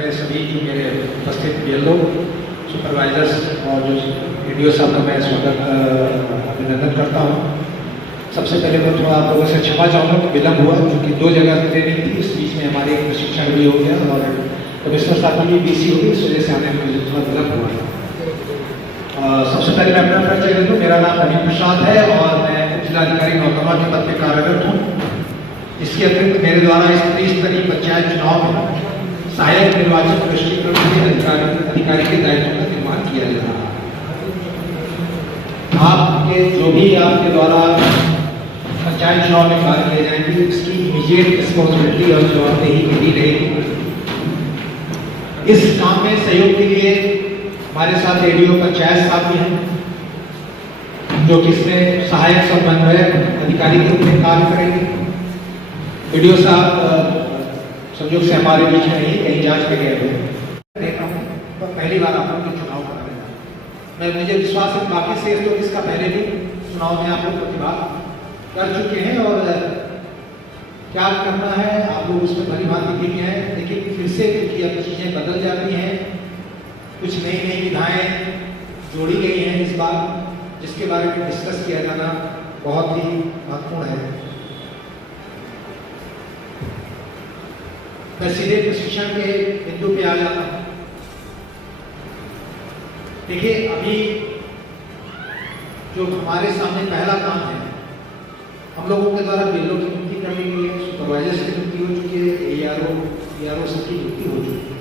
में सभी जो मेरे उपस्थित बीएलओ सुपरवाइजर्स और जो वीडियो साहब का मैं स्वागत अभिनंदन करता हूँ। सबसे पहले मैं थोड़ा आप लोगों से क्षमा चाहूँगा कि विलम्ब हुआ, क्योंकि 2 जगह ट्रेनिंग थी, इस बीच में हमारे एक प्रशिक्षण भी हो गया और कमिश्नर साहब की भी बीसी हो गई, इस वजह से हमें मुझे थोड़ा विलम्ब हुआ। सबसे पहले मैं अपना परिचय दे दूँ। मेरा नाम नवीन प्रसाद है और मैं जिलाधिकारी नौतमा के पद पर कार्यरत हूँ। इसके अतिरिक्त मेरे द्वारा इस त्रिस्तरीय पंचायत चुनाव में सहायक निर्वाचन दृष्टिकोण अधिकारी के दायित्व का निर्माण किया जा रहा है। आपके जो भी आपके द्वारा पंचायत चुनाव में कार्य किए जाएंगे, इसकी इमीडिएट रिस्पॉन्सिबिलिटी और जवाबदेही मेरी रहेगी। इस काम में सहयोग के लिए हमारे साथ एडीओ पंचायत साहब भी हैं, जो कि इसमें सहायक समन्वयक अधिकारी के रूप में कार्य करेंगे। वीडियो साहब संयोग से हमारे बीच में नहीं, कहीं जांच के गए हुए देखा हूँ, तो पहली बार आप लोग चुनाव कर रहे हैं। मैं मुझे विश्वास है बाकी से लोग इसका पहले भी चुनाव में आप लोग प्रतिभाग कर चुके हैं और क्या करना है आप लोग उसमें भली भांति के लिए हैं। लेकिन फिर से क्योंकि अब चीज़ें बदल जाती हैं, कुछ नई नई विधाएँ जोड़ी गई हैं इस बार, जिसके बारे में डिस्कस किया जाना बहुत ही महत्वपूर्ण है। मैं सीधे प्रशिक्षण के बिंदु पे आ जाता हूँ। देखिए, अभी जो हमारे सामने पहला काम है, हम लोगों के द्वारा बीएलओ की नियुक्ति कर ली गई है, सुपरवाइजर्स की नियुक्ति हो चुकी है, एआरओ सबकी नियुक्ति हो चुकी है।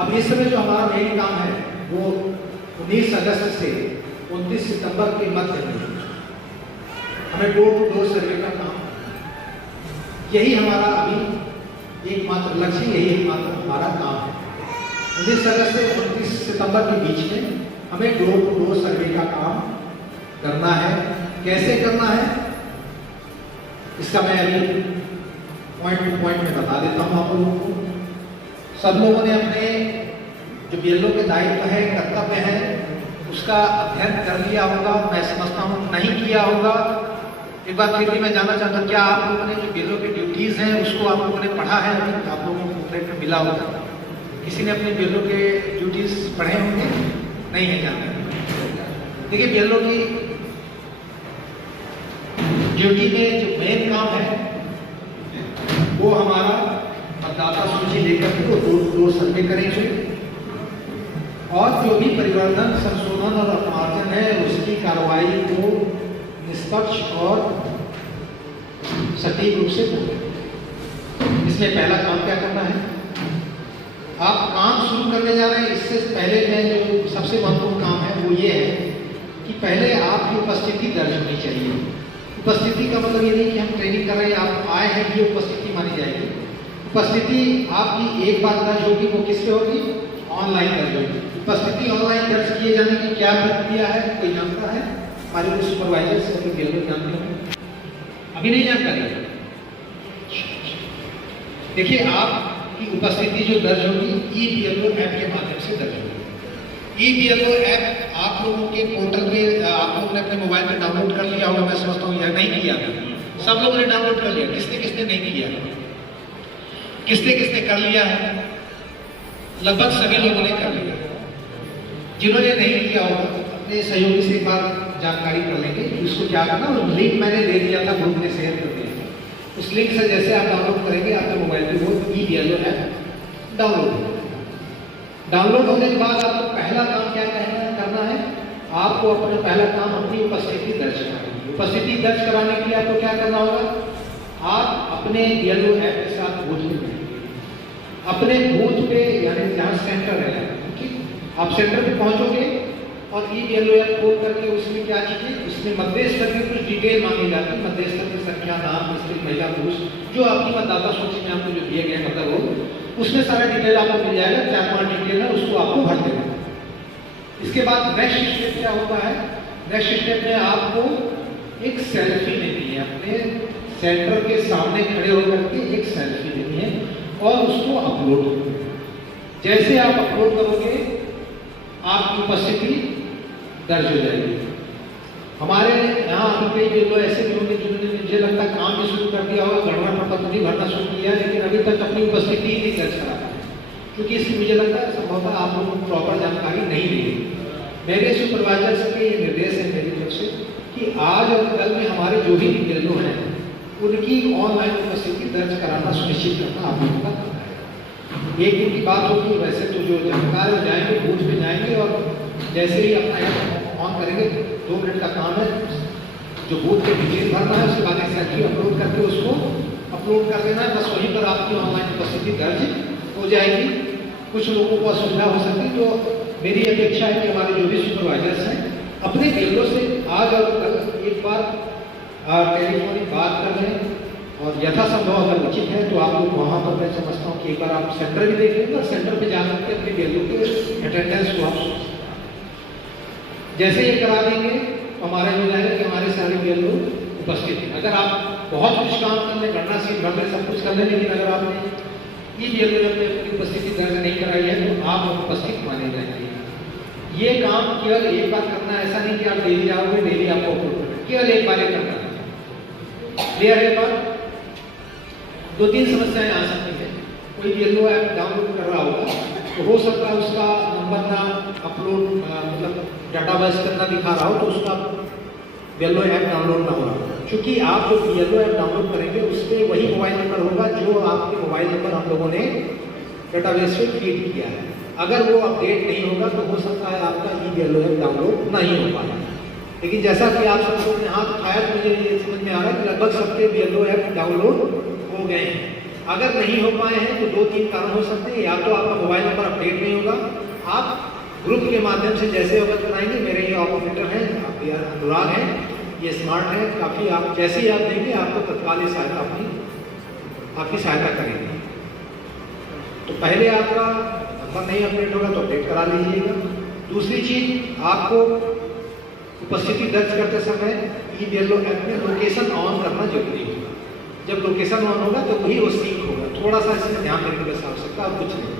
अब इस समय जो हमारा मेन काम है वो 19 अगस्त से 29 सितंबर के मध्य में हमें डोर टू डोर सर्वे का काम, यही हमारा अभी एकमात्र लक्ष्य, यही एकमात्र हमारा काम है। 19 अगस्त से 29 सितंबर के बीच में हमें डोर टू डोर सर्वे का काम करना है। कैसे करना है इसका मैं अभी पॉइंट टू पॉइंट में बता देता हूँ आप लोगों को। सब लोगों ने अपने जो बीएलओ के दायित्व है, कर्तव्य है, उसका अध्ययन कर लिया होगा, मैं समझता हूँ। नहीं किया होगा, एक बार फिर भी मैं जानना चाहता हूँ, क्या आप लोगों ने जो बीएलओ की ड्यूटीज़ हैं उसको आप लोगों ने पढ़ा है? आप लोगों को बुकलेट में मिला होगा। किसी ने अपने बीएलओ के ड्यूटीज़ पढ़े होंगे? नहीं है जानते। देखिए, बीएलओ की ड्यूटी में जो मेन काम है वो हमारा मतदाता सूची लेकर के डोर टू डोर सर्वे करेंगे और जो भी परिवर्तन, संशोधन और अपमार्जन है उसकी कार्रवाई को निष्पक्ष और सटीक रूप से करें। इसमें पहला काम क्या करना है? आप काम शुरू करने जा रहे हैं, इससे पहले मैं जो सबसे महत्वपूर्ण काम है वो ये है कि पहले आपकी उपस्थिति दर्ज होनी चाहिए। उपस्थिति का मतलब ये नहीं कि हम ट्रेनिंग कर रहे हैं, आप आए हैं, ये उपस्थिति मानी जाएगी। उपस्थिति आपकी एक बार दर्ज होगी, वो किस पे होगी? ऑनलाइन दर्ज होगी। उपस्थिति ऑनलाइन दर्ज किए जाने की क्या प्रक्रिया है, कोई जानता है? हमारे जो सुपरवाइजर्स हैं, बीएलओ जानते हैं? अभी नहीं जानकारी है। देखिए, आपकी उपस्थिति जो दर्ज होगी ई बीएलओ ऐप के माध्यम से दर्ज होगी। ई बीएलओ ऐप आप लोगों के पोर्टल पे आप लोगों ने अपने मोबाइल पे डाउनलोड कर लिया होगा, मैं समझता हूँ, या नहीं किया? सब लोगों ने डाउनलोड कर लिया। किसने किसने नहीं किया? किसने किसने कर लिया है? लगभग सभी लोगों ने कर लिया। जिन्होंने नहीं किया होगा अपने सहयोगी से एक बार जानकारी कर लेंगे। उसको क्या करना, उस लिंक मैंने दे दिया था, ग्रुप में शेयर कर दिया। उस लिंक से जैसे आप डाउनलोड करेंगे आपके मोबाइल पे वो ई बीएलओ ऐप डाउनलोड होगा। डाउनलोड होने के बाद आपको पहला काम क्या करना है? आपको अपना पहला काम अपनी उपस्थिति दर्ज करना है। उपस्थिति दर्ज कराने के लिए आपको क्या करना होगा? आप अपने बीएलओ ऐप के साथ बूथ पे, अपने बूथ पे यानी जहाँ सेंटर है, आप सेंटर पे पहुंचोगे और ई बीएलओ ऐप खोल करके उसमें क्या चीजें, उसमें मध्य स्तर की कुछ डिटेल मांगी जाती है। मध्य स्तर की संख्या, नाम, स्त्री, महिला, पुरुष, जो आपकी मतदाता सूची में आपको जो दिए गए मतलब वो, उसमें सारा डिटेल आपको मिल जाएगा। 4-5 डिटेल है, उसको आपको भर देना। इसके बाद नेक्स्ट स्टेप क्या होता है? नेक्स्ट स्टेप में आपको एक सेल्फी लेनी है, अपने सेंटर के सामने खड़े होकर के एक सेल्फी लेनी है और उसको अपलोड करना है। जैसे आप अपलोड करोगे आपकी उपस्थिति दर्ज हो जाएगी। हमारे यहाँ अभी कई बीएलओ ऐसे भी होंगे जिन्होंने मुझे लगता है काम भी शुरू कर दिया होगा, गणना प्रपत्र भी भरना शुरू किया है, लेकिन अभी तक अपनी उपस्थिति ही नहीं दर्ज करा पाए। क्योंकि इसकी मुझे लगता है संभवतः आप लोगों को प्रॉपर जानकारी नहीं दी गई। मेरे सुपरवाइजर से ये निर्देश है मेरी तरफ से कि आज और कल में हमारे जो भी BLO हैं उनकी ऑनलाइन उपस्थिति दर्ज कराना सुनिश्चित करना आप लोगों का करना है। एक दिन की बात होगी, वैसे तो जो जानकार है जाएंगे बूथ पे जाएंगे और जैसे ही अपना ऐप ऑन करेंगे 2 मिनट का काम है, जो बूथ पे डिटेल भरना है उसके बाद एक सेल्फी अपलोड करके उसको अपलोड कर देना है, बस वहीं पर आपकी ऑनलाइन उपस्थिति दर्ज हो जाएगी। कुछ लोगों को असुविधा हो सकती है, तो मेरी अपेक्षा है कि हमारे जो भी सुपरवाइजर्स हैं अपने BLO से आज और कल एक बार टेलीफोनिक बात कर लें और यथासंभव अगर उचित है तो आप लोग वहाँ पर मैं समझता हूँ कि एक बार आप सेंटर भी देख लेंगे और सेंटर पे जाकर के अपने BLO के अटेंडेंस को आप जैसे ये करा देंगे तो हमारा हो जाएगा कि हमारे सारे BLO उपस्थित हैं। अगर आप बहुत कुछ काम कर लें, गणना सीट भर लें, सब कुछ कर लें, लेकिन अगर आपने BLO में अपनी उपस्थिति दर्ज नहीं कराई है तो आप उपस्थित माने जाएंगे। ये काम केवल एक बार करना है, ऐसा नहीं कि आप डेली आओगे डेली आपको अपलोड करना, केवल एक बार ही करना है। क्लियर है बात? 2-3 समस्याएं आ सकती हैं। कोई BLO ऐप डाउनलोड कर रहा होगा तो हो सकता है उसका नंबर ना अपलोड मतलब डाटाबेस पर ना दिखा रहा हो तो उसका BLO ऐप डाउनलोड ना हो रहा हो। क्योंकि आप जो BLO ऐप डाउनलोड करेंगे उस पर वही मोबाइल नंबर होगा जो आपके मोबाइल नंबर हम लोगों ने डाटाबेस पे फीड किया है। अगर वो अपडेट नहीं होगा तो हो सकता है आपका BLO ऐप डाउनलोड नहीं हो पाए। लेकिन जैसा कि आप सब लोगों ने हाथ उठाया तो मुझे ये समझ में आ रहा है कि लगभग सबके BLO ऐप डाउनलोड हो गए हैं। अगर नहीं हो पाए हैं तो 2-3 कारण हो सकते हैं। या तो आपका मोबाइल नंबर अपडेट नहीं होगा, आप ग्रुप के माध्यम से जैसे अवगत कराएंगे, मेरे ये ऑपरेटर हैं, आप अनुराग हैं, ये स्मार्ट है, काफ़ी आप जैसे ही आप देंगे आपको तत्काल ये सहायता आपकी सहायता करेंगे। तो पहले आपका नंबर नहीं अपडेट होगा तो अपडेट करा लीजिएगा। दूसरी चीज़, आपको उपस्थिति दर्ज करते समय BLO ऐप में लोकेशन ऑन करना जरूरी होगा। जब लोकेशन ऑन होगा तो वही वो सिंक होगा। थोड़ा सा इसमें ध्यान रखने की बस आवश्यकता और कुछ नहीं।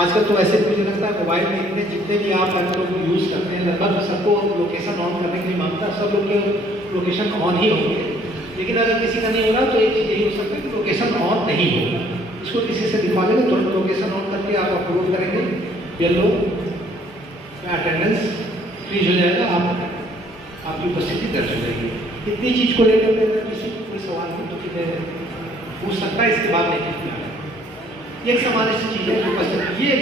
आजकल तो ऐसे मुझे लगता है मोबाइल में इतने जितने भी आप लोग यूज़ करते हैं लगभग सबको लोकेशन ऑन करने की मांगता, सब लोग के लोकेशन ऑन ही होंगे। लेकिन अगर किसी का नहीं हो रहा तो एक चीज़ यही हो सकता है कि लोकेशन ऑन नहीं होगा। इसको किसी से दिखवा लेंगे, तुरंत लोकेशन ऑन करके आप अपलोड करेंगे, BLO का अटेंडेंस फ्रीज हो जाएगा, आपकी उपस्थिति दर्ज हो जाएगी। इतनी चीज़ को लेकर अगर किसी को कोई सवाल हो तो फिर पूछ सकता है, इसके बाद नहीं किया एक सामान्य सी चीज़ है जो उपस्थिति ये।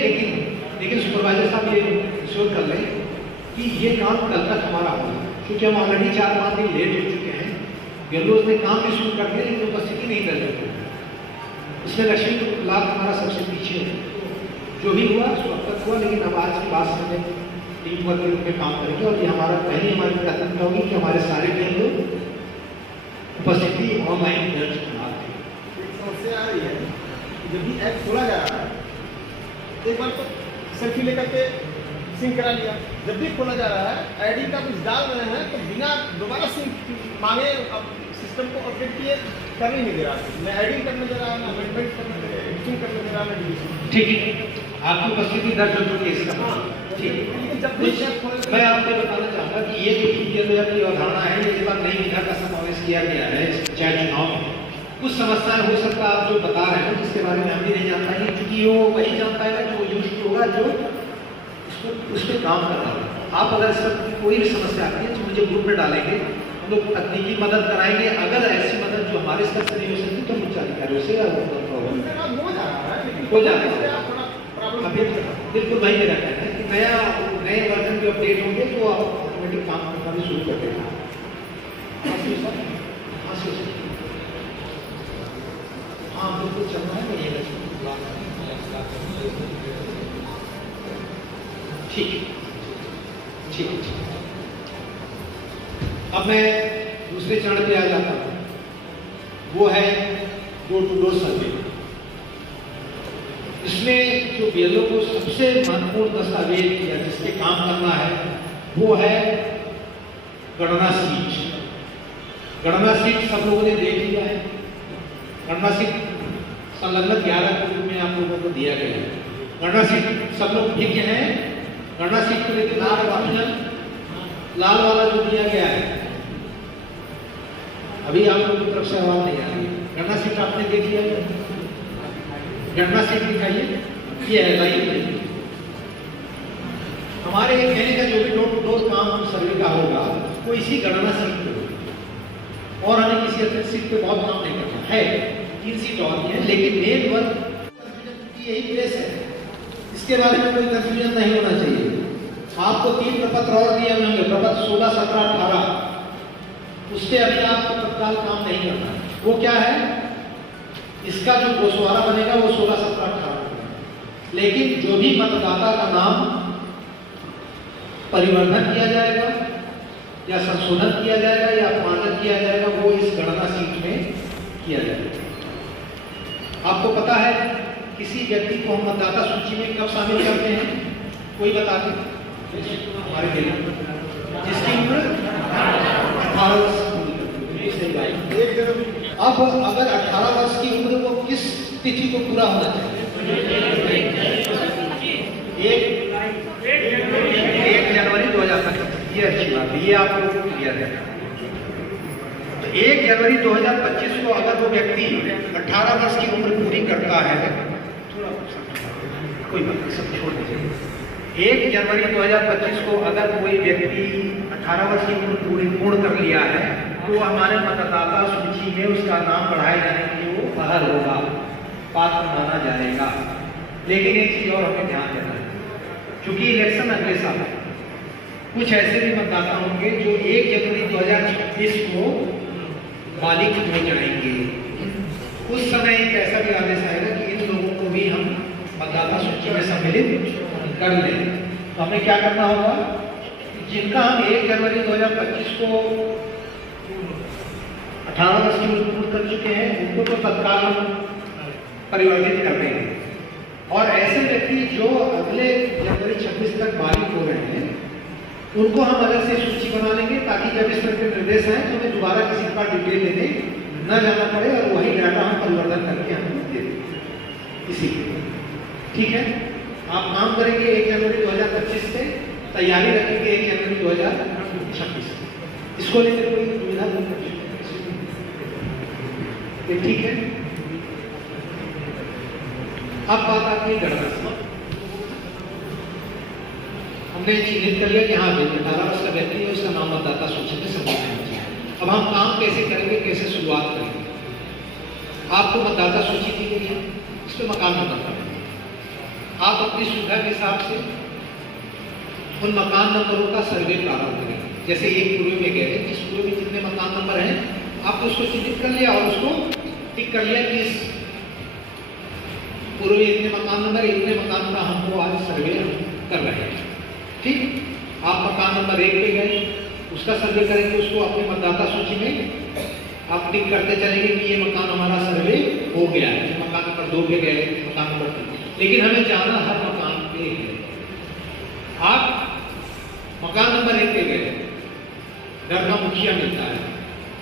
लेकिन सुपरवाइजर साहब ये इंश्योर कर लें कि ये काम कल तक हमारा होगा, क्योंकि हम ऑलरेडी 4-5 दिन लेट हो चुके हैं। BLO ने काम भी शुरू कर दिया लेकिन उपस्थिति नहीं दर्ज होती। इसमें लक्ष्मी लाभ हमारा सबसे पीछे है। जो भी हुआ सो अब तक हुआ, लेकिन अब आज की बात से हमें टीम वर्क के रूप में काम करेंगे और ये हमारी प्राथमिकता होगी कि हमारे सारे BLO उपस्थिति ऑनलाइन दर्ज करा दें। समस्या आ रही है जब भी ऐप खोला जा रहा है, एक बार तो सेल्फी लेकर के सिंक करा लिया, जब भी खोला जा रहा है ID का कुछ डाल रहे हैं तो बिना दोबारा सिंक मांगे अब सिस्टम को अपडेट किए कर नहीं दे रहा है। मैं एडिंग करने दे रहा हूँ, अमेंडमेंट करने दे रहा हूँ, एडिटिंग करने दे रहा हूँ, डिलीशन। ठीक है, आपकी उपस्थिति दर्ज हो चुकी है इसका। ठीक है, लेकिन जब भी मैं आपको बताना चाहूँगा कि ये जो BLO की अवधारणा है, इस बार नई विधा का समावेश किया गया है चाहे चुनाव में। कुछ समस्याएं हो सकता है आप जो बता रहे हैं जिसके बारे में हम भी नहीं जान पाएंगे, क्योंकि वो वही जान पाएगा जो यूज होगा जो उस पर काम कर रहा है। आप अगर इस पर कोई भी समस्या आती है तो मुझे ग्रुप में डालेंगे, हम लोग तकनीकी मदद कराएंगे। अगर ऐसी मदद जो हमारे स्तर से नहीं हो सकती तो उच्च अधिकारियों से हो जाता है। बिल्कुल वही मेरा कहना है कि नए वर्जन जो अपडेट होंगे तो आप ऑटोमेटिक काम करना भी शुरू कर देगा। हाँ बिल्कुल चल रहा है, मैं ये ठीक है। अब मैं दूसरे चरण पे आ जाता हूँ, वो है डोर टू डोर सर्वे। इसमें जो BLO को सबसे महत्वपूर्ण दस्तावेज या जिसके काम करना है वो है गणना सीट। गणना सीट सब लोगों ने देख लिया है। गणना सीट संलग्न 11 के रूप में आप लोगों को दिया गया है। गणना सीट सब लोग ठीक हैं। गणना सीट को लेकर लाल वाला जो दिया गया है, अभी आप लोगों की तरफ से आवाज नहीं आ रही। गणना सीट आपने देख लिया है? गणना सीट दिखाइए। ये है भाई। हमारे कहने का जो भी डोर टू डोर काम हम सर्वे का होगा वो इसी गणना सीट पे होगा और हमें किसी अतिरिक्त सीट पे बहुत काम नहीं करना है। 3 सीट और भी है, लेकिन मेन वर्क यही प्लेस है, इसके बारे में कोई कंफ्यूजन नहीं होना चाहिए। आपको 3 प्रपत्र और दिए हुए होंगे, प्रपत्र 16, 17, 18, उससे अभी आपको तत्काल काम नहीं करना है। वो क्या है, इसका जो गोशवारा बनेगा वो 16, 17, 18, लेकिन जो भी मतदाता का नाम परिवर्तन किया जाएगा या संशोधन किया जाएगा या अपमार्जन किया जाएगा वो इस गणना सीट में किया जाएगा। आपको पता है किसी व्यक्ति को हम मतदाता सूची में कब शामिल करते हैं, कोई बता दे हमारे लिए, जिसकी उम्र 18 वर्ष अब अगर 18 वर्ष की उम्र वो किस तिथि को पूरा होना चाहिए? 1 जनवरी 2025। ये अच्छी बात है, ये आप लोगों को क्लियर है। तो 1 जनवरी 2025 को अगर वो व्यक्ति 18 वर्ष की उम्र पूरी करता है, कोई बात नहीं, सब छोड़ दीजिए। 1 जनवरी 2025 को अगर कोई व्यक्ति 18 वर्ष की उम्र पूर्ण कर लिया है तो हमारे मतदाता सूची में उसका नाम बढ़ाए जाने के लिए वो बाहर होगा, पात्र माना जाएगा। लेकिन एक चीज और हमें ध्यान देना है, क्योंकि इलेक्शन अगले साल है, कुछ ऐसे भी मतदाता होंगे जो 1 जनवरी 2026 को बालिग हो जाएंगे। उस समय एक ऐसा भी आदेश आएगा कि इन लोगों को भी हम मतदाता सूची में सम्मिलित कर लें। तो हमें क्या करना होगा, जिनका हम 1 जनवरी 2025 को 18 वर्ष की उम्र पूर्ण कर चुके हैं उनको तो तत्काल हम परिवर्तित कर देंगे, और ऐसे व्यक्ति जो अगले जनवरी 26 तक बालिग हो रहे हैं उनको हम अलग से सूची बना लेंगे, ताकि जब इस तरह के निर्देश आए तो हमें दोबारा किसी का डिटेल लेने न जाना पड़े और वही डाटा हम परिवर्तन करके हम दे दें। इसी ठीक है, आप काम करेंगे 1 जनवरी 2025 से, तैयारी रखेंगे 1 जनवरी 2026। इसको लेकर कोई दुविधा नहीं, ठीक है। अब बात आती है गणना से। हमने चिन्हित कर लिया कि हाँ 18 वर्ष का व्यक्ति है, उसका नाम मतदाता सूची में सम्मिलित होना चाहिए। अब हम काम कैसे करेंगे, कैसे शुरुआत करेंगे? आपको मतदाता सूची दी गई है, इस पर मकान नंबर पड़ेगा। आप अपनी सुविधा के हिसाब से उन मकान नंबरों का सर्वे प्रारंभ करेंगे। जैसे एक पूर्व में गए, इस पूर्व में जितने मकान नंबर हैं आपने उसको चिन्हित कर लिया और उसको टिक कर लिया कि इस पूर्व इतने मकान नंबर, इतने मकान का हमको आज सर्वे कर रहे हैं। ठीक, आप मकान नंबर 1 पे गए, उसका सर्वे करेंगे, उसको अपने मतदाता सूची में आप टिक करते चलेंगे कि ये मकान हमारा सर्वे हो गया है। मकान नंबर 2 पे गए, मकान नंबर 3, लेकिन हमें जाना हर मकान पे है। आप मकान नंबर 1 पे गए, घर का मुखिया मिलता है,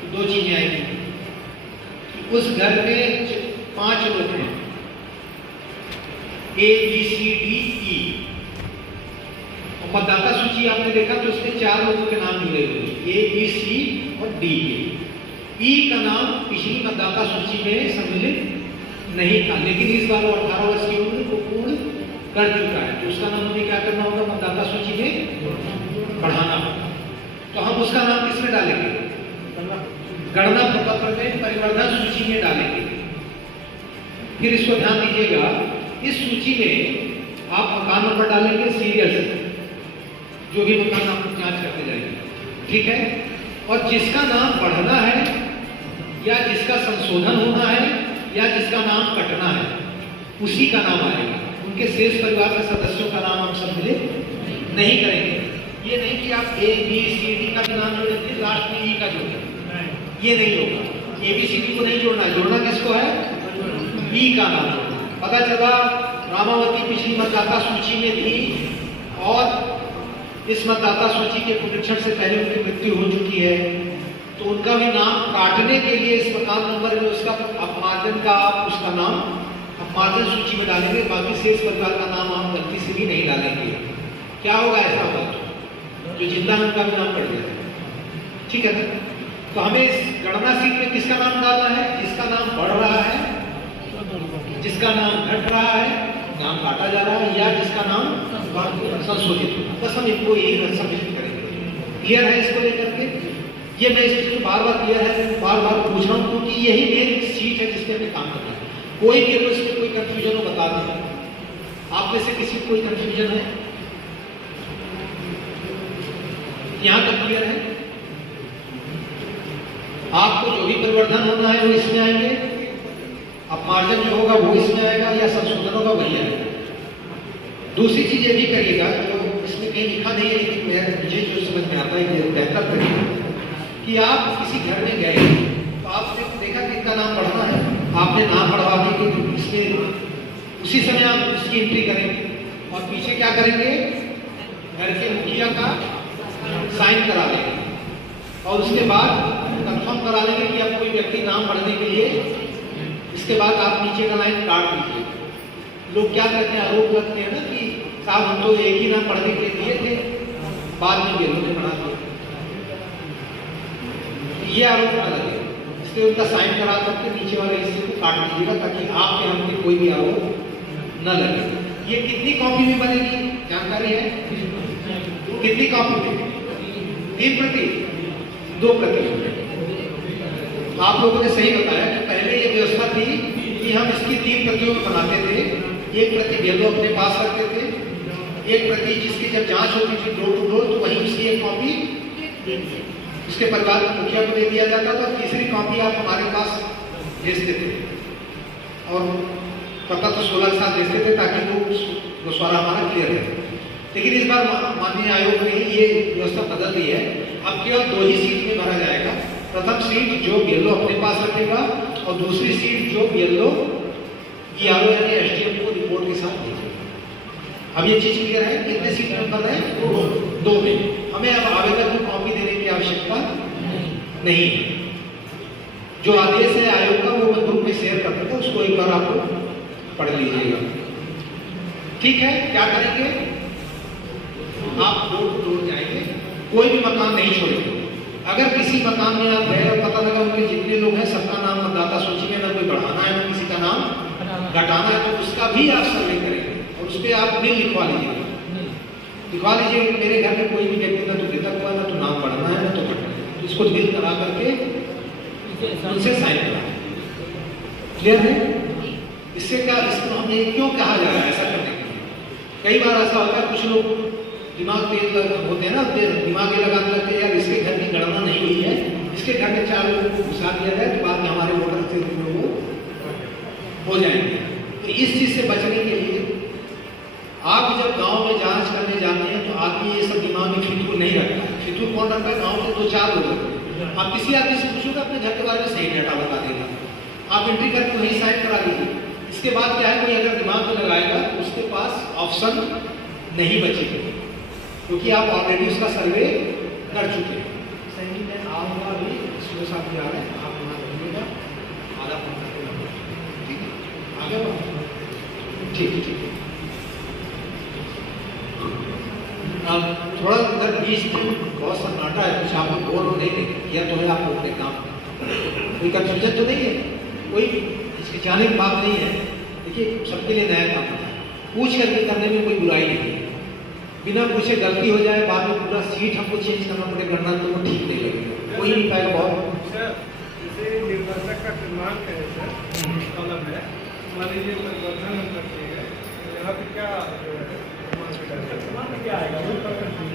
तो 2 चीजें आएंगी। उस घर में 5 लोग हैं, A, B, C, D, E। मतदाता सूची आपने देखा तो उसमें 4 लोगों के नाम मिले हुए, A, B, C और D। E का नाम पिछली मतदाता सूची में सम्मिलित नहीं था, लेकिन इस बार वो 18 वर्ष की उम्र को पूर्ण कर चुका है, तो उसका नाम हमें क्या करना होगा, मतदाता सूची में बढ़ाना होगा। तो हम उसका नाम किसमें डालेंगे, गणना प्रपत्र में परिवर्तन सूची में डालेंगे। फिर इसको ध्यान दीजिएगा, इस सूची में आप मकान नंबर डालेंगे सीरियल से, जो भी मकान आप जांच करते जाएंगे, ठीक है। और जिसका नाम बढ़ना है या जिसका संशोधन होना है या जिसका नाम कटना है उसी का नाम आएगा। उनके शेष परिवार के सदस्यों का नाम हम सम्मिलित नहीं करेंगे। ये नहीं कि आप A, B, C, D का भी नाम जोड़ेंगे, लास्ट में E का जोड़ेंगे, ये नहीं होगा। A, B, C, D को नहीं जोड़ना, जोड़ना किसको है, E का नाम जोड़ना। पता चला रामावती पिछली मतदाता सूची में थी और इस मतदाता सूची के पुनरीक्षण से पहले उनकी मृत्यु हो चुकी है, तो उनका भी नाम काटने के लिए इस मकान नंबर में उसका अपमार्जन का आप उसका नाम अपमार्जन सूची में डालेंगे, बाकी शेष परिवार का नाम आप गलती से भी नहीं डालेंगे। क्या होगा, ऐसा होगा जो जिंदा है उनका भी नाम पड़ जाएगा, ठीक है ना। तो हमें इस गणना सीट में किसका नाम डालना है, जिसका नाम बढ़ रहा है, जिसका नाम घट रहा है नाम काटा जा रहा है या जिसका नाम संशोधित होगा, बस हम इनको यही सम्मिलित करेंगे। क्लियर है इसको लेकर के? ये मैं इस चीज को बार बार क्लियर है, बार बार पूछ रहा हूँ क्योंकि यही मेन सीट है जिसपे हमें काम करना है। कोई भी अगर इसमें कोई कंफ्यूजन हो बता दें। आप में से किसी को कोई कंफ्यूजन है? यहाँ तक क्लियर है? आपको जो भी परिवर्तन होना है वो इसमें आएंगे, अपमार्जन जो होगा वो इसमें आएगा या संशोधन होगा वही आएगा। दूसरी चीज ये भी करिएगा, जो इसमें कहीं लिखा नहीं है लेकिन मुझे जो समझ में आता है कि बेहतर तरीका कि आप किसी घर में गए तो आपने देखा कि इनका नाम पढ़ना है, आपने नाम पढ़वा दिया कि इसमें उसी समय आप उसकी एंट्री करेंगे और पीछे क्या करेंगे, घर के मुखिया का साइन करा लेंगे और उसके बाद कंफर्म करा लेंगे कि अब कोई व्यक्ति नाम पढ़ने के लिए, इसके बाद आप नीचे का लाइन काट दीजिए। लोग क्या करते हैं, आरोप लगते हैं ना कि साहब हम तो एक ही नाम पढ़ने के लिए दिए थे, बाद में बेलों ने पढ़ा दिया, ये आरोप ना लगे, इसलिए उनका साइन करा करके नीचे वाले हिस्से को काट दीजिएगा ताकि आपके हम पे कोई भी आरोप न लगे। ये कितनी कॉपी में बनेगी जानकारी है? कितनी कॉपी में? 3 प्रति, 2 प्रति। आप लोगों ने सही बताया कि पहले ये व्यवस्था थी कि हम इसकी 3 प्रतियों में बनाते थे। एक प्रति बेलो अपने पास रखते थे, एक प्रति जिसकी जब जांच होती थी डोर टू डोर तो वहीं उसकी एक कॉपी उसके परिवार के मुखिया को दे दिया जाता था, तीसरी कॉपी आप हमारे पास भेजते थे और पता तो 16 के साथ भेजते थे ताकि वो गोस्वारा हमारा क्लियर है। लेकिन इस बार माननीय आयोग ने ये व्यवस्था बदल दी है, अब केवल 2 ही सीट में भरा जाएगा। प्रथम सीट जो बीएलओ अपने पास रखेगा और दूसरी सीट जो बीएलओ ईआरओ यानी एसडीएम को रिपोर्ट के साथ भेजेगा। अब ये चीज क्लियर है? कितने सीट में बन रहे हैं? 2 में। हमें अब आवेदक को कॉपी देने की आवश्यकता नहीं है। जो आदेश है आयोग का वो मैं ग्रुप में शेयर कर दूंगा, उसको एक बार आप पढ़ लीजिएगा। ठीक है, क्या करेंगे? आप डोर टू डोर जाएंगे, कोई भी मकान नहीं छोड़ेंगे। अगर किसी मकान में आप गए और पता लगा उनके जितने लोग हैं सबका नाम मतदाता सूची में ना कोई बढ़ाना है ना किसी का नाम घटाना है, तो उसका भी आप सर्वे करेंगे और उस पर आप बिल लिखवा लीजिएगा। लिखवा लीजिए कि मेरे घर में कोई भी व्यक्ति ना तो मृतक हुआ, ना तो नाम बढ़ना है, ना तो घटना है, तो इसको बिल करा करके उनसे साइन करा। क्लियर है? इससे क्या, इसको हमें क्यों कहा जा रहा है ऐसा करने के लिए? कई बार ऐसा होता है कुछ लोग दिमाग तेज होते हैं ना, दिमाग ये लगाने लगते हैं यार इसके घर की गणना नहीं हुई है, इसके घर में 4 लोगों को घुसा दिया जाए तो बाद में हमारे वोटर से लोग हो जाएंगे। तो इस चीज से बचने के लिए आप जब गांव में जांच करने जाते हैं तो आदमी ये सब दिमाग में फितूर नहीं रखता है। फितूर कौन रखता है? गांव में 2-4 लोग रखते हैं। आप किसी आदमी से पूछोगे अपने घर के बारे में सही डाटा बता देगा, आप एंट्री करके वही साइन करा लीजिए। इसके बाद क्या है, कोई अगर दिमाग में लगाएगा तो उसके पास ऑप्शन नहीं बचेगा क्योंकि आप ऑलरेडी उसका सर्वे कर चुके हैं। सही में आऊँगा अभी सुबह साथ भी आ रहे हैं, आप वहाँ रहिएगा, आधा घंटा के लगेगा। ठीक है, आगे बढ़ो। ठीक है। अब थोड़ा अगर बीच में बहुत सन्नाटा है, कुछ आप लोग बोल नहीं किया तो है आप लोग अपने काम, कोई कंफ्यूजन तो नहीं है, कोई हिचकिचाने की बात नहीं है। देखिए सबके लिए नया काम होता है, पूछ करके करने में कोई बुराई नहीं है। बिना पूछे गलती हो जाए बाद में पूरा सीट हमको चेंज करना पड़े गणना तो वो ठीक नहीं लगेगा, कोई नहीं पाएगा। बहुत जैसे निर्वाचक का क्रमांक है सर, अलग है, मान लीजिए परिवर्तन हम करते हैं, यहाँ पे क्या क्या आएगा?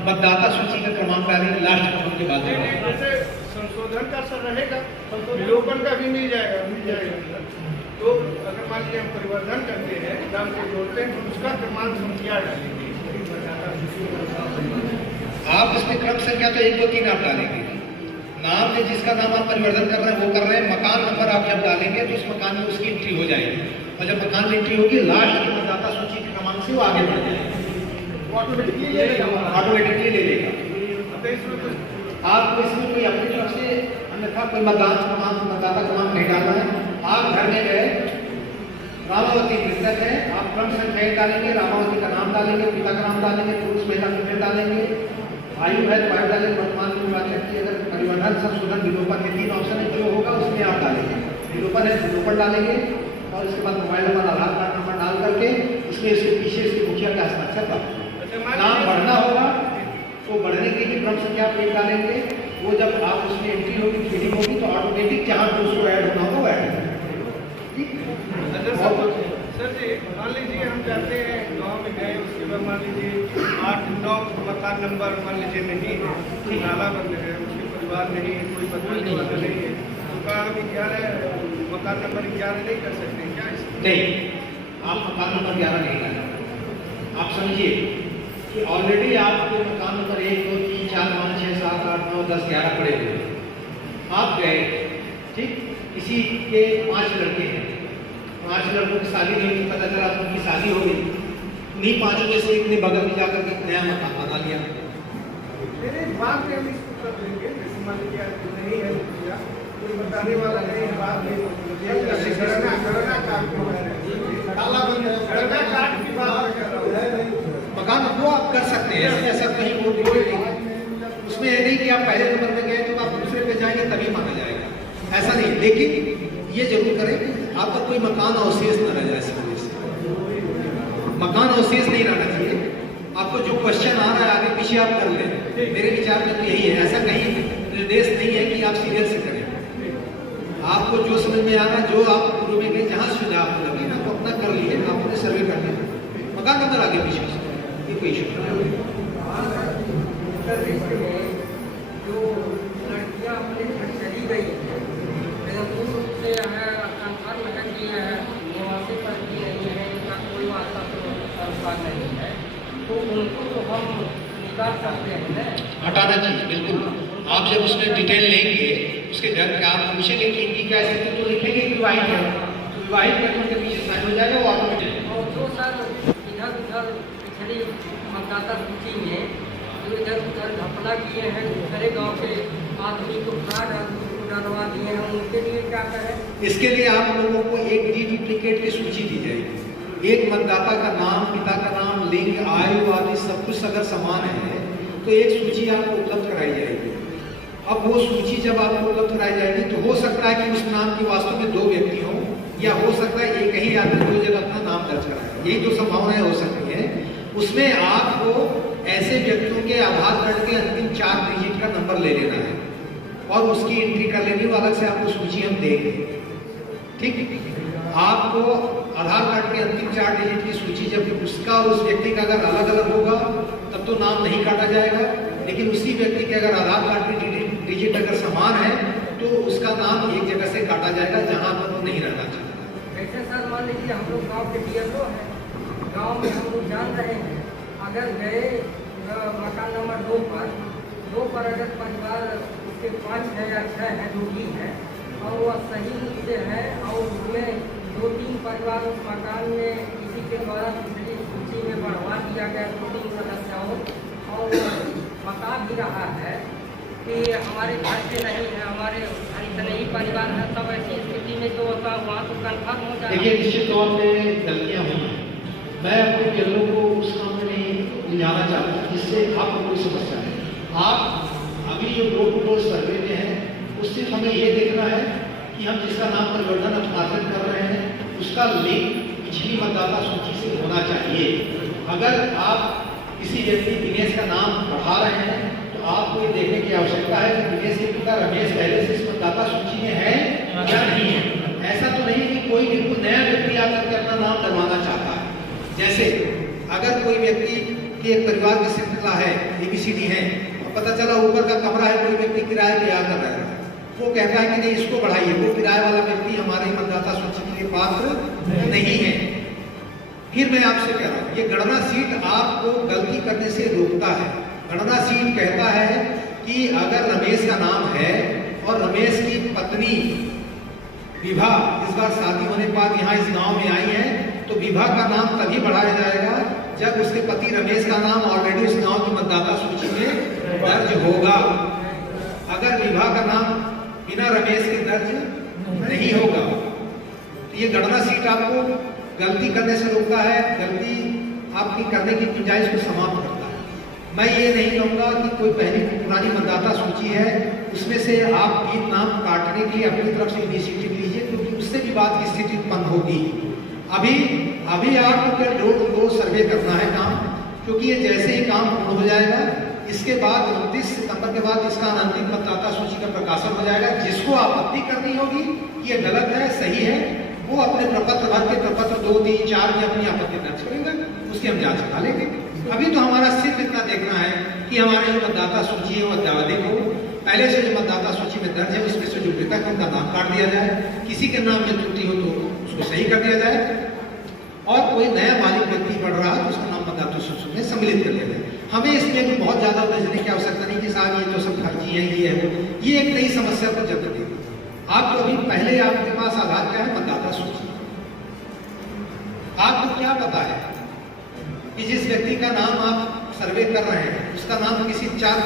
मतदाता सूची का क्रमांक डालेंगे लास्ट क्रमांक के बाद। जैसे संशोधन का सर रहेगा, विलोपन का भी मिल जाएगा। तो अगर मान लीजिए हम परिवर्तन करते हैं, नाम को जोड़ते हैं, तो उसका क्रमांक हम क्या डालेंगे? आप इसमें क्रम संख्या तो 1, 2, 3 आप डालेंगे। नाम में जिसका नाम आप परिवर्तन कर रहे हैं वो कर रहे हैं। मकान नंबर आप जब डालेंगे तो उस मकान में उसकी एंट्री हो जाएगी और जब मकान में एंट्री होगी लास्ट की मतदाता सूची के क्रमांक से वो आगे बढ़ जाएगा, ऑटोमेटिकली ले लेगा। आपको इसमें कोई अपनी तरफ से अन्यथा कोई मतदाता क्रमांक नहीं डालना है। आप घर में गए, रामावती मृतक है, आप क्रम संख्या 1 डालेंगे, रामावती का नाम डालेंगे, पिता का नाम डालेंगे, पुरुष महिला फीमेल डालेंगे, आयु है तो आयु डालेंगे, वर्तमान में निर्वाचक की अगर परिवर्तन संशोधन विलोपन के 3 ऑप्शन है, जो होगा उसमें आप डालेंगे। विलोपन है विलोपन डालेंगे और इसके बाद मोबाइल नंबर आधार कार्ड नंबर डाल करके उसमें इसके पीछे इसके मुखिया का हस्ताक्षर प्राप्त होगा। अच्छा, मान नाम लीजिए- बढ़ना होगा तो बढ़ने के लिए क्रम संख्या आप एक डालेंगे, वो जब आप उसमें एंट्री होगी फीडिंग होगी तो ऑटोमेटिक जहाँ 200 ऐड होना होगा वो ऐड होगा। ठीक अच्छा सर जी, मान लीजिए हम जाते हैं गांव में गए, उसके बाद मान लीजिए 8-9 मकान नंबर मान लीजिए नहीं है, नाला बंद है, उसके परिवार नहीं है, कोई बताने वाला नहीं है, तो क्या हम 11 मकान नंबर 11 नहीं कर सकते हैं क्या इसमें? नहीं, आप मकान नंबर 11 नहीं डालें। आप समझिए कि ऑलरेडी आपके मकान नंबर 1, 2, 3, 4, 5, 6, 7, 8, 9, 10, 11 पड़े हुए हैं। आप गए, ठीक, किसी के 5 लड़के हैं, 5 लड़कों की शादी नहीं हुई, पता चला उनकी शादी हो गई, उन्हीं 5 में से एक ने बगल में जाकर के नया मकान बना लिया। मेरे बाद में हम इसको कर देंगे, जैसे मान लीजिए नहीं है रुपया, कोई बताने वाला नहीं है, बात नहीं होती, गणना काम को ताला बंद है, गणना काट की बात कर रहा हूँ। मकान वो आप कर सकते हैं, ऐसा कहीं वो डिटेल नहीं है उसमें। ये नहीं कि आप पहले नंबर में गए तो आप दूसरे पे जाएंगे तभी माना जाएगा, ऐसा नहीं। लेकिन ये जरूर करें कि आपका कोई मकान अवशेष न रह जाए इस वजह से। मकान अवशेष नहीं रहना चाहिए। आपको जो क्वेश्चन आ रहा है आगे पीछे आप कर लें, मेरे विचार में तो यही है। ऐसा कहीं निर्देश नहीं है कि आप सीरियल से करें। आपको जो समझ में आ रहा, जो आप पूर्व में गए, जहाँ सुविधा आपको लगी ना, वो अपना कर लिए, आपने सर्वे कर लिया, मकान नंबर आगे पीछे ये कोई इशू नहीं है। जो लड़कियां अपने घर चली गई है, पूर्ण रूप से कंफर्म है कि निवासी पर भी नहीं है, इनका कोई वास्ता तो नहीं है, तो उनको तो हम निकाल सकते हैं ना। हटाना चाहिए बिल्कुल। आप जब उसमें डिटेल लेंगे, उसके घर के आप पूछेंगे कि इनकी क्या स्थिति, तो लिखेंगे कि विवाहित है, तो विवाहित है तो उनके पीछे साइन हो जाएगा, वो ऑटोमेटिक। और जो सर इधर उधर पिछड़ी मतदाता सूची में जो इधर उधर घपला किए हैं, दूसरे गांव के आदमी को डरवा दिए हैं, उनके लिए क्या करें? इसके लिए आप लोगों को एक डुप्लीकेट की सूची दी जाएगी। एक मतदाता का नाम, पिता का नाम, लिंग, आयु आदि सब कुछ अगर समान है तो एक सूची आपको उपलब्ध कराई जाएगी। अब वो सूची जब आपको उपलब्ध कराई जाएगी तो हो सकता है कि उस नाम की वास्तव में 2 व्यक्ति हों, या हो सकता है एक ही आदमी 2 जगह अपना नाम दर्ज कराए। यही तो संभावनाएं हो सकती है। उसमें आपको ऐसे व्यक्तियों के आधार कार्ड के अंतिम 4 डिजिट का नंबर ले लेना है और उसकी एंट्री कर लेनी, वो अलग से आपको सूची हम देंगे। ठीक, आपको आधार कार्ड के अंतिम 4 डिजिट की सूची, जब उसका और उस व्यक्ति का अगर अलग अलग होगा तब तो नाम नहीं काटा जाएगा, लेकिन उसी व्यक्ति के अगर आधार कार्ड की डिजिट अगर समान है तो उसका नाम एक जगह से काटा जाएगा जहां पर वो नहीं रहना चाहता। ऐसे सर मान लीजिए हम लोग गाँव के DLO हैं, गाँव में हम लोग जान रहे हैं, अगर गए मकान नंबर 2 पर अगर परिवार उसके 5 है या 6 है, जो भी है, और वह सही रूप से है और उसमें 2-3 परिवार उस मकान में किसी के द्वारा दूसरी सूची में बढ़वा दिया गया 2-3 सदस्यों, और बता भी रहा है कि हमारे घर से नहीं है, हमारे घर इतने ही परिवार है, तब ऐसी स्थिति में जो होता है वहाँ तो कन्फर्म हो जाएगा। देखिए, निश्चित तौर पे गलतियां हुई हैं। मैं अपने केंद्रों को उस काम में नहीं उलझाना चाहता जिससे आपको कोई समस्या है। आप अभी जो डोर टू डोर सर्वे में हैं, उससे हमें ये देखना है कि हम जिसका नाम परिवर्तन हस्तांतरित कर रहे हैं उसका लिंक पिछली मतदाता सूची से होना चाहिए। अगर आप किसी व्यक्ति दिनेश का नाम बढ़ा रहे हैं तो आपको ये देखने की आवश्यकता है कि दिनेश के पिता रमेश पहले से इस मतदाता सूची में है या नहीं है। ऐसा तो नहीं कि कोई बिल्कुल नया व्यक्ति आकर के अपना नाम डलवाना चाहता है। जैसे अगर कोई व्यक्ति के परिवार की श्रृंखला है, ABCD है, और पता चला ऊपर का कमरा है, कोई व्यक्ति किराए पे आकर रह रहा है, वो कहता है कि नहीं इसको बढ़ाइए, वो किराए वाला व्यक्ति हमारे मतदाता सूची के लिए पात्र नहीं है। फिर मैं आपसे कह रहा हूँ, ये गणना सीट आपको गलती करने से रोकता है। गणना सीट कहता है कि अगर रमेश का नाम है और रमेश की पत्नी विभा इस बार शादी होने के बाद यहाँ इस गांव में आई है, तो विभा का नाम तभी बढ़ाया जाएगा जब उसके पति रमेश का नाम ऑलरेडी उस गांव की मतदाता सूची में दर्ज होगा। अगर विभा का नाम बिना रमेश के दर्ज नहीं होगा तो ये गणना सीट आपको गलती करने से रोकता है, गलती आपकी करने की गुंजाइश को समाप्त करता है। मैं ये नहीं कहूँगा कि कोई पहली पुरानी मतदाता सूची है उसमें से आप 20 नाम काटने के लिए अपनी तरफ से इनिशिएटिव लीजिए, क्योंकि उससे भी बात की स्थिति उत्पन्न होगी। अभी अभी आपको डोर टू डोर सर्वे करना है काम, क्योंकि ये जैसे ही काम पूर्ण हो जाएगा इसके बाद 29 सितंबर के बाद इसका अंतिम मतदाता सूची का प्रकाशन हो जाएगा। जिसको आपत्ति करनी होगी कि ये गलत है सही है, वो अपने प्रपत्र भर के प्रपत्र 2, 3, 4 में अपनी आपत्ति दर्ज करेंगे, उसकी हम जांच करा लेंगे। अभी तो हमारा सिर्फ इतना देखना है कि हमारे जो मतदाता सूची है वो अद्यावधिक हो, पहले से जो मतदाता सूची में दर्ज है उसमें से जो मृतक है उनका नाम काट दिया जाए, किसी के नाम में त्रुटि हो तो उसको सही कर दिया जाए, और कोई नया मालिक व्यक्ति बढ़ रहा है तो उसका नाम मतदाता सूची में सम्मिलित कर दिया जाए। हमें इसमें भी बहुत ज्यादा उलझने की आवश्यकता नहीं कि साहब ये तो सब फर्जी है, ये है, ये एक नई समस्या को जन्म देगी। आप तो अभी पहले आपके पास आधार क्या है, मतदाता सूची। आपको क्या पता है कि जिस व्यक्ति का नाम आप सर्वे कर रहे हैं उसका नाम किसी 4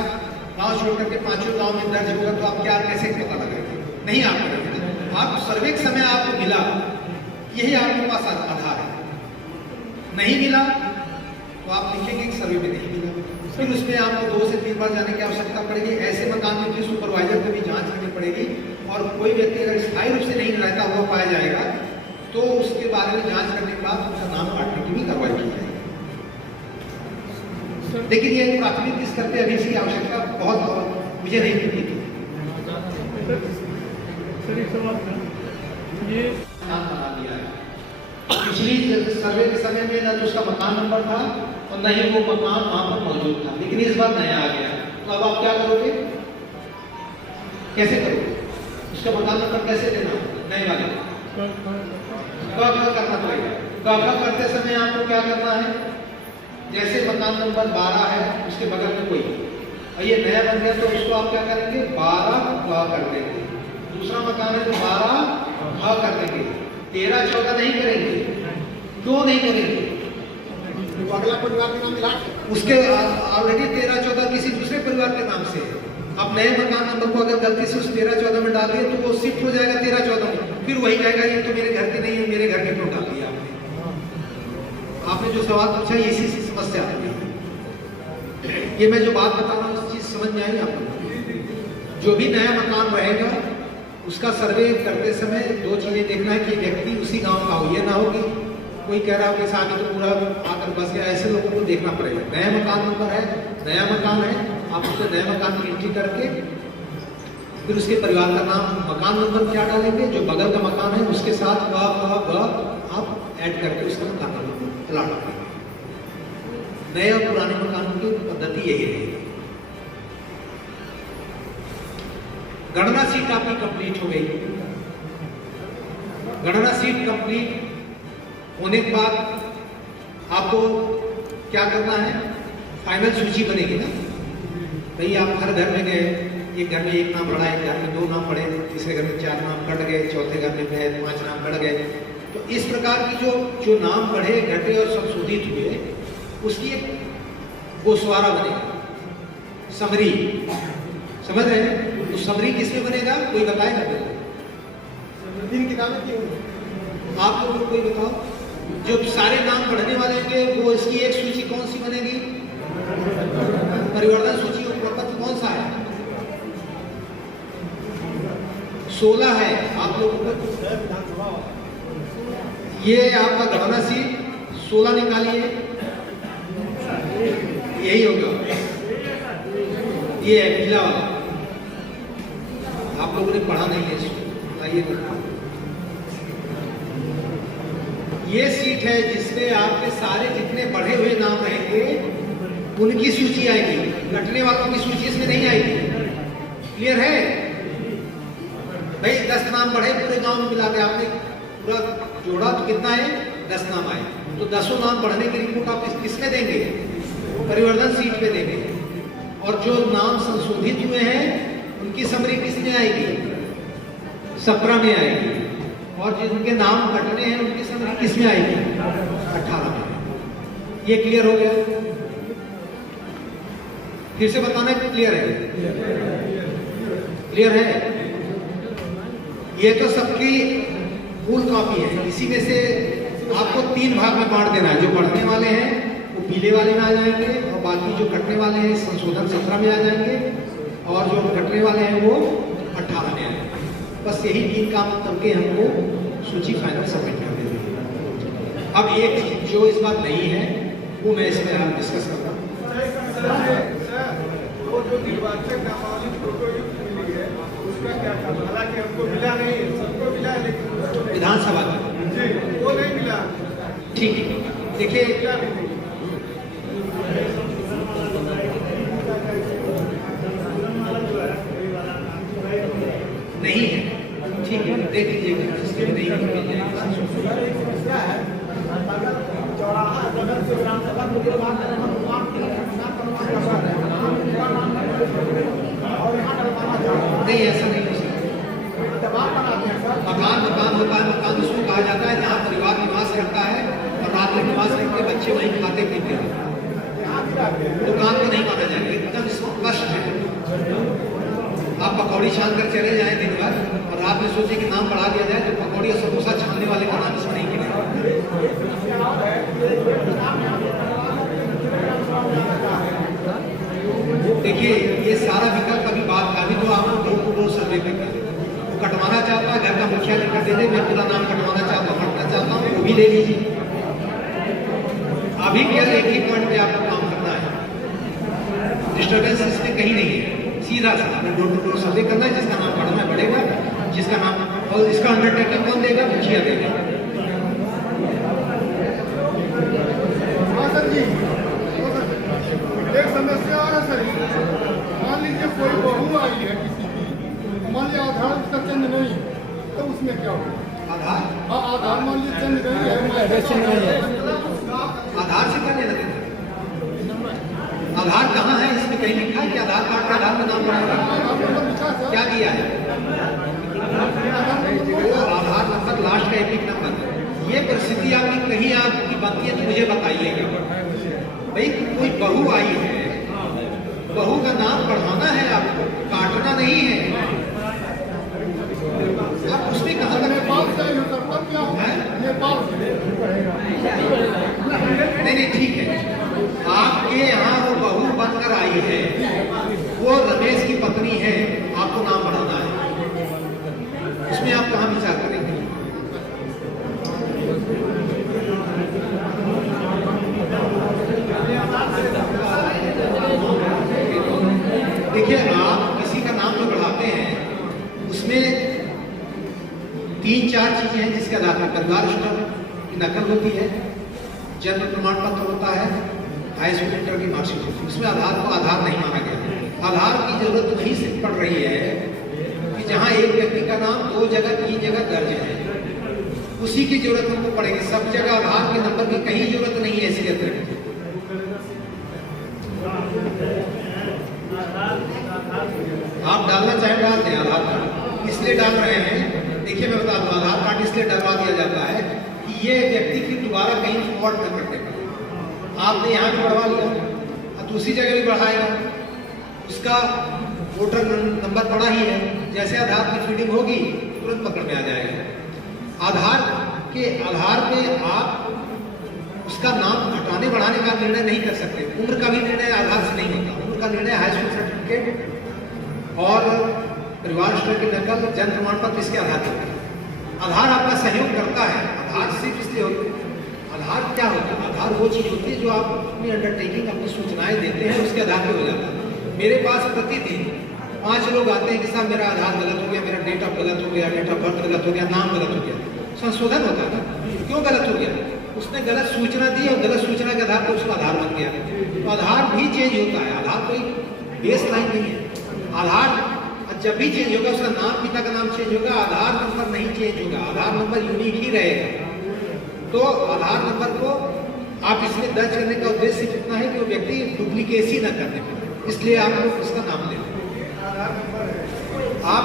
गांव छोड़ करके 5वें गांव में दर्ज होगा, तो आप क्या कैसे पता लगाएंगे? नहीं आप करेंगे। आप सर्वे के समय आपको मिला, यही आपके पास आधार है। नहीं मिला तो आप लिखेंगे कि सर्वे में नहीं मिला, फिर उसमें आपको 2 से 3 बार जाने की आवश्यकता पड़ेगी। ऐसे मकान में भी सुपरवाइजर को भी जांच करनी पड़ेगी, और कोई व्यक्ति अगर स्थायी रूप से नहीं रहता हुआ पाया जाएगा तो उसके बारे में जांच करने के बाद उसका नाम काटने की भी कार्रवाई की जाएगी। लेकिन ये प्राथमिक स्तर पर अभी इसकी आवश्यकता बहुत मुझे नहीं मिलती थी। ये नाम बना दिया है। पिछली सर्वे के समय में न तो उसका मकान नंबर था और न ही वो मकान वहां पर मौजूद था, लेकिन इस बार नया आ गया। तो अब आप क्या करोगे, कैसे करोगे? उसका मकान नंबर कैसे देना नए वाले को? करना पड़ेगा। करते समय आपको क्या करना है, जैसे मकान नंबर 12 है उसके बगल में कोई और ये नया बन गया तो उसको आप क्या करेंगे, 12 कर देंगे। दूसरा मकान है तो 12 कर देंगे, 13, 14 नहीं करेंगे। क्यों नहीं करेंगे? तो अगला परिवार के नाम मिला उसके ऑलरेडी 13, 14 किसी दूसरे परिवार के नाम से है। अब नए मकान नंबर को अगर गलती से उस 13, 14 में डाल दिए तो वो शिफ्ट हो जाएगा 13, 14 में, फिर वही कहेगा ये तो मेरे घर के नहीं है, मेरे घर के क्यों डाल दिया आपने जो सवाल पूछा इसी से समस्या आती है। ये मैं जो बात बता रहा हूँ उस चीज समझ में आई आपको? जो भी नया मकान रहेगा उसका सर्वे करते समय 2 चीजें देखना है कि व्यक्ति उसी गांव का हो, ये ना हो कि कोई कह रहा हो कि साहब तो पूरा आकर बस गया, ऐसे लोगों को देखना पड़ेगा। नया मकान नंबर है, नया मकान है, आप उसके नए मकान की एंट्री करके फिर उसके परिवार का नाम, मकान नंबर क्या डालेंगे, जो बगल का मकान है उसके साथ आप ऐड करके उसका मकान नंबर प्लाट करेंगे। नए और पुराने मकान की पद्धति यही रहेगी। गणना सीट आपकी कंप्लीट हो गई। गणना सीट कंप्लीट होने के बाद आपको क्या करना है, फाइनल सूची बनेगी ना भाई। आप हर घर में गए, एक घर में 1 नाम बढ़ा, एक घर में 2 नाम बढ़े, तीसरे घर में 4 नाम कट गए, चौथे घर में 5 नाम बढ़ गए। तो इस प्रकार की जो नाम बढ़े, घटे और संशोधित हुए उसकी एक गोस्वारा बनेगा, समरी। समझ रहे हैं? तो समरी किसमें बनेगा, कोई बताएगा मेरे? 3 किताबें क्यों हैं? आप लोगों को कोई बताओ। जो सारे नाम बढ़ने वाले होंगे वो इसकी एक सूची कौन सी बनेगी, परिवर्तन सूची। और प्रपत्र कौन सा है? 16 है। आप लोगों को ये आपका गणना सीट 16 निकालिए, यही होगा। ये है पीला वाला, आप लोगों ने पढ़ा नहीं है इसको, बताइए। ये सीट है जिसमें आपके सारे जितने बढ़े हुए नाम रहेंगे उनकी सूची आएगी, कटने वालों की सूची इसमें नहीं आएगी। क्लियर है भाई? 10 नाम बढ़े पूरे गांव में मिला के, आपने पूरा जोड़ा तो कितना है, 10 नाम आए। तो 10 नाम बढ़ने की रिपोर्ट आप किसमें देंगे, परिवर्तन सीट पे देंगे। और जो नाम संशोधित हुए हैं उनकी समरी किसमें आएगी, 17 में आएगी। और जिनके नाम कटने हैं उनकी समरी किसमें आएगी, 18 में। ये क्लियर हो गया? फिर से बताना है, क्लियर है? क्लियर है? ये तो सबकी मूल कॉपी है। इसी में से आपको 3 भाग में बांट देना है। जो पढ़ने वाले हैं वो पीले वाले में आ जाएंगे, और बाकी जो कटने वाले हैं संशोधन 17 में आ जाएंगे, और जो कटने वाले हैं वो 18 में आएंगे। बस यही 3 काम करके हमको सूची फाइनल सबमिट कर देंगे। अब एक चीज जो इस बात नहीं है वो मैं इसमें आप डिस्कस कर रहा हूँ। वो जो निर्वाचक नामावली फोटोयुक्त मिली है उसका क्या था? हालांकि हमको मिला नहीं है, सबको मिला है लेकिन उसको नहीं। विधानसभा का जी वो नहीं मिला। ठीक है, देखिए मिला भी नहीं। नहीं है, ठीक है, देख लीजिएगा जिसके भी नहीं है, मिल जाएगी। समस्या है अगर चौराहा बगल से विधानसभा को निर्माण और यहाँ डलवाना चाहते नहीं ऐसा नहीं हो सकता। हैं दबाव बनाते हैं सर। मकान मकान होता है, मकान उसको कहा जाता है जहाँ परिवार निवास करता है और रात में निवास करके बच्चे वहीं खाते पीते हैं। यहाँ भी रहते हैं। दुकान को नहीं माना जाएगा, एकदम स्पष्ट है। आप पकौड़ी छान कर चले जाएं दिन भर और रात में सोचे कि नाम बढ़ा दिया जाए तो पकौड़ी और समोसा छानने वाले का नाम इसमें नहीं गिरेगा। देखिए ये सारा विकल्प अभी बात का अभी तो आपको डोर टू डोर सर्वे करना है। वो कटवाना चाहता है, घर का मुखिया लेकर दे दे, मैं पूरा नाम कटवाना चाहता हूँ, हटना चाहता हूँ, वो भी ले लीजिए। अभी केवल एक ही पॉइंट पे आपको काम करना है, डिस्टर्बेंस इसमें कहीं नहीं है। सीधा सा डोर टू डोर सर्वे करना है, जिसका नाम पढ़ना पड़ेगा, जिसका नाम, और इसका अंडरटेकिंग कौन देगा? मुखिया देगा। हाँ सर जी, एक समस्या और है सर। मान लीजिए कोई बहू आई है किसी की, मान लीजिए आधार उसका चंद नहीं है तो उसमें क्या होगा? आधार, हाँ आधार मान लीजिए चंद नहीं है, आधार से क्या लेना देना? आधार कहाँ है? इसमें कहीं लिखा है कि आधार कार्ड का आधार में नाम पड़ेगा? क्या दिया है? आधार नंबर लास्ट का एपिक नंबर। ये परिस्थिति आपकी कहीं आपकी बनती है तो मुझे बताइएगा। भाई कोई बहू आई है, बहू का नाम पढ़ाना है आपको, काटना नहीं है। आप उसमें कहाँ तक नेपाल से आई हो सर, तब क्या होगा? नेपाल से। नहीं ठीक है, आपके यहाँ वो बहू बनकर आई है, वो रमेश की पत्नी है, आपको नाम बढ़ाना है, उसमें आप कहाँ विचार करेंगे? देखिए आप किसी का नाम जो बढ़ाते हैं उसमें 3-4 चीजें हैं जिसके आधार पर परिवार की नकल होती है, जन्म प्रमाण पत्र होता है, हाई स्कूल इंटर की मार्कशीट होती है। उसमें आधार को आधार नहीं माना गया। आधार की जरूरत वहीं से पड़ रही है कि जहां एक व्यक्ति का नाम 2 जगह 3 जगह दर्ज है, उसी की जरूरत हमको पड़ेगी। सब जगह आधार के नंबर की कहीं जरूरत नहीं है इसके अतिरिक्त। आप डालना चाहे डाल दें आधार कार्ड, इसलिए डाल रहे हैं। देखिए मैं बता दूं, आधार कार्ड इसलिए डलवा दिया जाता है कि ये व्यक्ति फिर दोबारा कहीं फॉर्ड न करते पाए। आपने यहाँ भी बढ़वा लिया और दूसरी जगह भी बढ़ाएगा, उसका वोटर नंबर पड़ा ही है, जैसे आधार की फीडिंग होगी तुरंत पकड़ में आ जाएगा। आधार के आधार पे आप उसका नाम घटाने बढ़ाने का निर्णय नहीं कर सकते। उम्र का भी निर्णय आधार से नहीं होता। उम्र का निर्णय हाई स्कूल सर्टिफिकेट और परिवार स्तर की नकल, जन्म प्रमाण पत्र इसके आधार पर। आधार आपका सहयोग करता है। आधार सिर्फ इसलिए होता है, आधार क्या होता है? आधार वो चीज होती है जो आप अपनी अंडरटेकिंग, अपनी सूचनाएं देते हैं, उसके आधार पर हो जाता है। मेरे पास प्रतिदिन 5 लोग आते हैं कि साहब मेरा आधार गलत हो गया, मेरा डेट ऑफ गलत हो गया, डेट ऑफ बर्थ गलत हो गया, नाम गलत हो गया। संशोधन होता है ना, क्यों गलत हो गया? उसने गलत सूचना दी और गलत सूचना के आधार पर उसका आधार बन गया। तो आधार भी चेंज होता है। आधार कोई बेस लाइन नहीं है। आधार जब भी चेंज होगा उसका नाम, पिता का नाम चेंज होगा, आधार नंबर नहीं चेंज होगा। आधार नंबर यूनिक ही रहेगा। तो आधार नंबर को आप इसमें दर्ज करने का उद्देश्य कितना है कि वो व्यक्ति डुप्लीकेसी न करने पाए, इसलिए आप लोग उसका नाम लेते हैं। आप